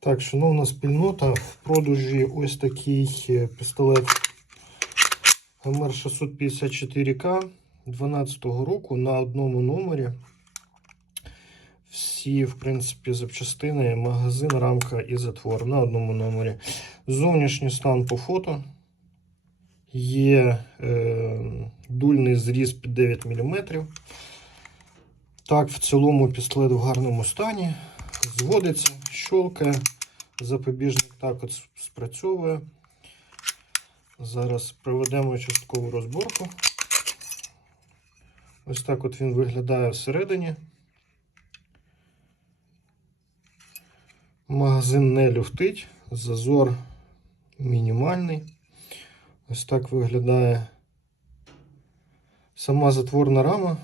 Так, шановна спільнота, в продажі ось такий е, пістолет МР 654К 12 року на одному номері. Всі, в принципі, запчастини, магазин, рамка і затвор на одному номері. Зовнішній стан по фото. Є е, дульний зріз під 9 мм. Так, в цілому пістолет в гарному стані. Зводиться, щолкає, запобіжник так от спрацьовує. Зараз проведемо часткову розборку. Ось так от він виглядає всередині. Магазин не люфтить, зазор мінімальний. Ось так виглядає сама затворна рама.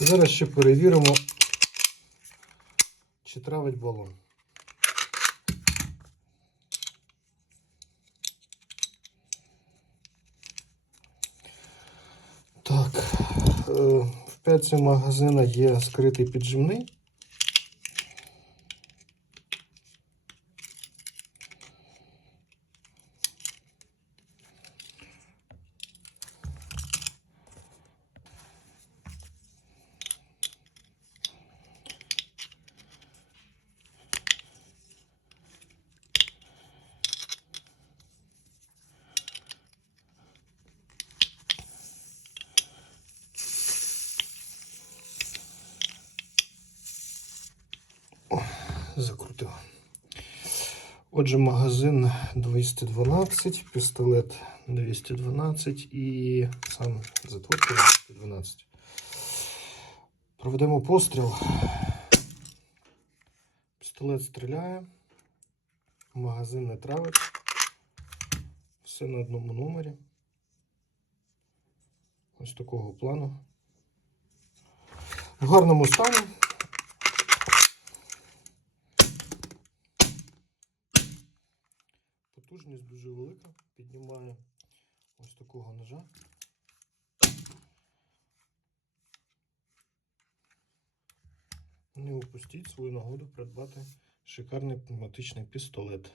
Зараз ще перевіримо, чи травить балон. Так, е, в п'ятці магазина є скритий піджимний. Закрутив. Отже, магазин 212, пістолет 212 і сам затвор 212. Проведемо постріл. Пістолет стріляє. Магазин не травить. Все на одному номері. Ось такого плану. В гарному стані. Потужність дуже велика. Піднімає ось такого ножа. Не упустіть свою нагоду придбати шикарний пневматичний пістолет.